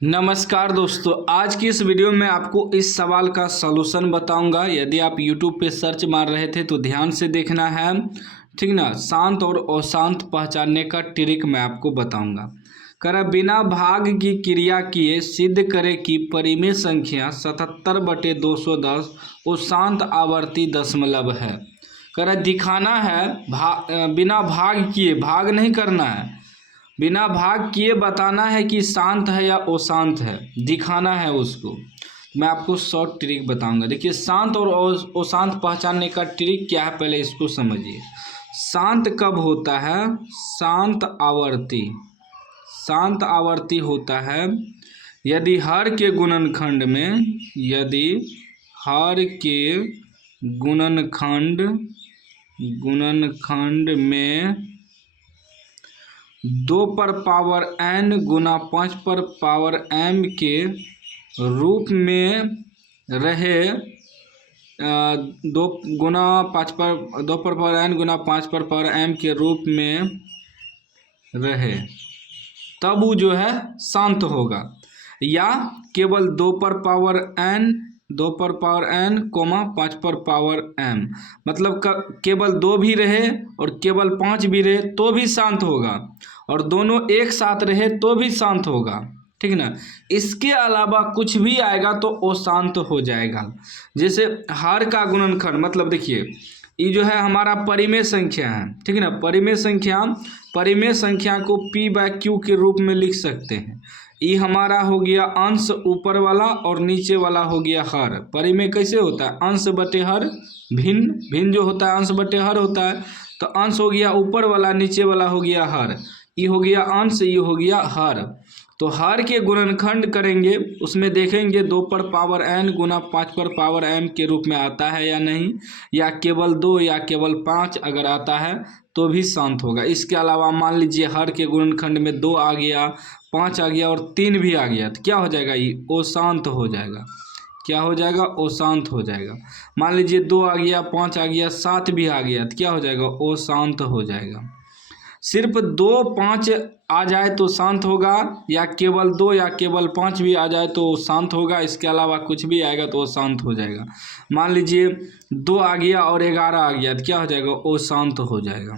नमस्कार दोस्तों, आज की इस वीडियो में आपको इस सवाल का सलूशन बताऊंगा। यदि आप YouTube पे सर्च मार रहे थे तो ध्यान से देखना है, ठीक ना। शांत और अशांत पहचानने का ट्रिक मैं आपको बताऊंगा। कह बिना भाग की क्रिया किए सिद्ध करे कि परिमेय संख्या 77/210 वो शांत आवर्ती दशमलव है। कह दिखाना है बिना भाग किए, भाग नहीं करना है, बिना भाग किए बताना है कि शांत है या अशांत है, दिखाना है उसको। मैं आपको शॉर्ट ट्रिक बताऊंगा। देखिए, शांत और अशांत पहचानने का ट्रिक क्या है, पहले इसको समझिए। शांत कब होता है? शांत आवर्ती होता है यदि हर के गुणनखंड में 2 गुना 5 के रूप में रहे। 2 गुना 5 के रूप में रहे, तब वो जो है शांत होगा। या केवल 2 5 मतलब केवल 2 भी रहे और केवल 5 भी रहे तो भी शांत होगा, और दोनों एक साथ रहे तो भी शांत होगा, ठीक ना। इसके अलावा कुछ भी आएगा तो अशांत हो जाएगा। जैसे हर का गुणनखंड, मतलब देखिए ये जो है हमारा परिमेय संख्या है, ठीक है ना। परिमेय संख्या को P/Q के रूप में लिख सकते हैं। ये हमारा हो गया अंश ऊपर वाला और नीचे वाला हो गया हर। परिमेय कैसे होता है? अंश बटे हर, भिन्न जो होता है अंश बटे हर होता है। तो अंश हो गया ऊपर वाला, नीचे वाला हो गया हर। ये हो गया अंश, ये हो गया हर। तो हर के गुणनखंड करेंगे, उसमें देखेंगे 2 गुना 5 के रूप में आता है या नहीं, या केवल 2 या केवल 5 अगर आता है तो भी शांत होगा। इसके अलावा मान लीजिए हर के गुणनखंड में 2 आ गया, 5 आ गया और 3 भी आ गया, तो क्या हो जाएगा? ये अशांत हो जाएगा। क्या हो जाएगा? अशांत हो जाएगा। मान लीजिए 2 आ गया, 5 आ गया, 7 भी आ गया, तो क्या हो जाएगा? अशांत हो जाएगा। सिर्फ 2 5 आ जाए तो शांत होगा, या केवल 2 या केवल 5 भी आ जाए तो शांत होगा। इसके अलावा कुछ भी आएगा तो शांत हो जाएगा। मान लीजिए 2 आ गया और 11 आ गया, तो क्या हो जाएगा? अशांत हो जाएगा।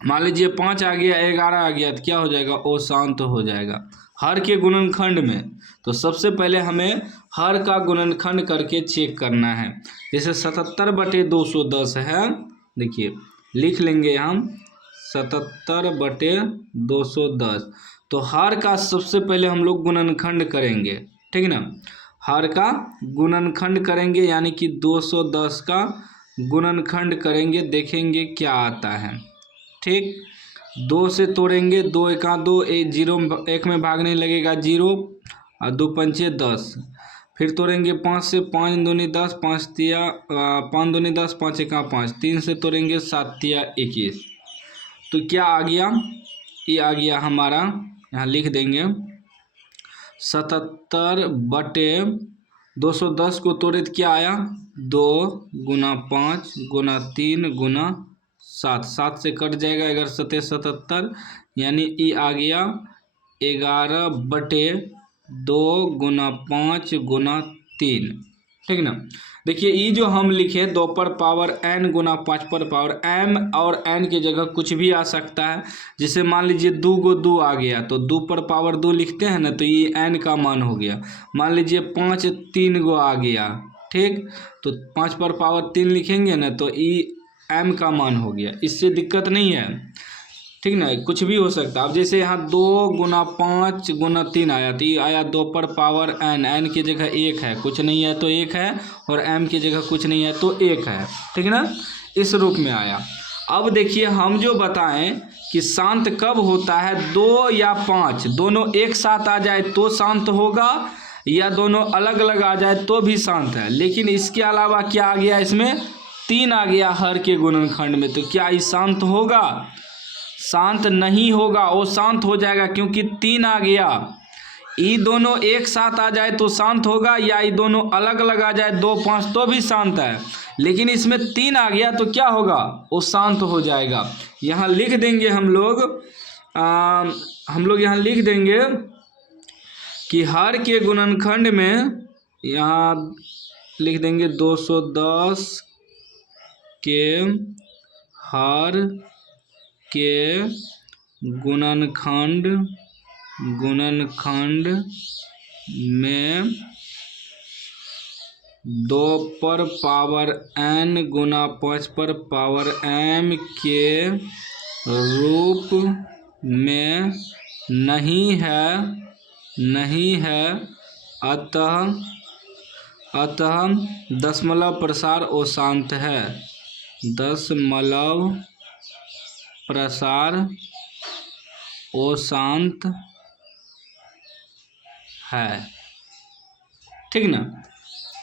मान लीजिए 5 आ गया, 11 आ गया, तो क्या हो जाएगा? अशांत हो जाएगा हर के गुणनखंड में। तो सबसे पहले हमें हर का गुणनखंड करके चेक करना है। जैसे 77/210 है, देखिए लिख लेंगे हम 77/210। तो हर का सबसे पहले हम लोग गुणनखंड करेंगे, ठीक ना। हर का गुणनखंड करेंगे, यानी कि 210 का गुणनखंड करेंगे, देखेंगे क्या आता है। ठीक, 2 से तोड़ेंगे, 2 एका 2, 0 1 में भागने लगेगा 0, और 2 पंचे 10। फिर तोड़ेंगे 5 से, 5 दूनी 10, 5 दूनी 10, 5 एका 5। 3 से तोड़ेंगे 7 तिया 21। तो क्या आ गया? ये आ गया हमारा, यहाँ लिख देंगे 77/210 को तोड़े तो क्या आया? 2 गुना 5 गुना 3 गुना 7, 7 से कट जाएगा, 11 7 77, यानी ये आ गया 11/2 गुना 5 गुना 3, ठीक ना। देखिए ये जो हम लिखे 2 गुना 5 m और n की जगह कुछ भी आ सकता है। जैसे मान लीजिए 2 को 2 आ गया तो 2 लिखते हैं ना, तो ये n का मान हो गया। मान लीजिए 5 3 को आ गया, ठीक, तो 5 लिखेंगे ना, तो ये m का मान हो गया। इससे दिक्कत नहीं है, ठीक ना, कुछ भी हो सकता है। अब जैसे यहाँ 2 गुना 5 गुना 3 आया, तो ये आया 2 n की जगह 1 है, कुछ नहीं है तो 1 है, और m की जगह कुछ नहीं है तो 1 है, ठीक ना। इस रूप में आया। अब देखिए हम जो बताएं कि शांत कब होता है, 2 या 5 दोनों एक साथ आ जाए तो शांत होगा, या दोनों अलग अलग आ जाए तो भी शांत है। लेकिन इसके अलावा क्या आ गया? इसमें 3 आ गया हर के गुणनखंड में, तो क्या ये शांत होगा? शांत नहीं होगा, वो शांत हो जाएगा क्योंकि 3 आ गया। ये दोनों एक साथ आ जाए तो शांत होगा, या ये दोनों अलग अलग आ जाए 2 5 तो भी शांत है। लेकिन इसमें 3 आ गया तो क्या होगा? वो शांत हो जाएगा। यहाँ लिख देंगे हम लोग यहाँ लिख देंगे कि हर के गुणनखंड में, यहाँ लिख देंगे 210 के हर के गुणनखंड में 2 पर पावर n गुना 5 पर पावर m के रूप में नहीं है, अतः दशमलव प्रसार अशांत है। दशमलव प्रसार अशांत है। ठीक ना,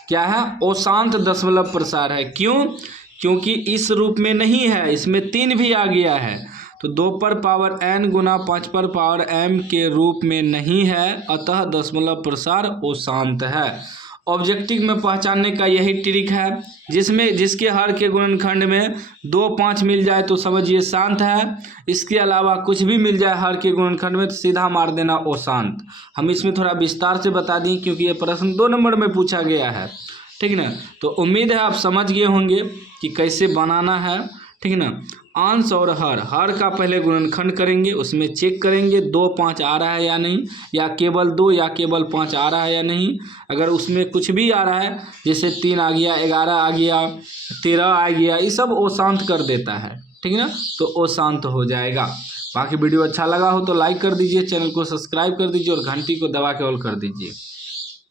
क्या है? अशांत दशमलव प्रसार है। क्यों? क्योंकि इस रूप में नहीं है, इसमें 3 भी आ गया है, तो 2 पर पावर n गुना 5 पर पावर m के रूप में नहीं है, अतः दशमलव प्रसार अशांत है। ऑब्जेक्टिव में पहचानने का यही ट्रिक है, जिसके हर के गुणनखंड में 2, 5 मिल जाए तो समझिए शांत है। इसके अलावा कुछ भी मिल जाए हर के गुणनखंड में तो सीधा मार देना अशांत। हम इसमें थोड़ा विस्तार से बता दें क्योंकि ये प्रश्न 2 नंबर में पूछा गया है। ठीक ना, तो उम्मीद है आप समझ गए होंगे कि कैसे बनाना है। ठीक ना, अंश और हर का पहले गुणनखंड करेंगे, उसमें चेक करेंगे 2, 5 आ रहा है या नहीं, या केवल 2 या केवल 5 आ रहा है या नहीं। अगर उसमें कुछ भी आ रहा है, जैसे 3 आ गया, 11 आ गया, 13 आ गया, ये सब अशांत कर देता है। ठीक है ना, तो अशांत हो जाएगा। बाकी वीडियो अच्छा लगा हो तो लाइक कर दीजिए, चैनल को सब्सक्राइब कर दीजिए और घंटी को दबा के ऑल कर दीजिए।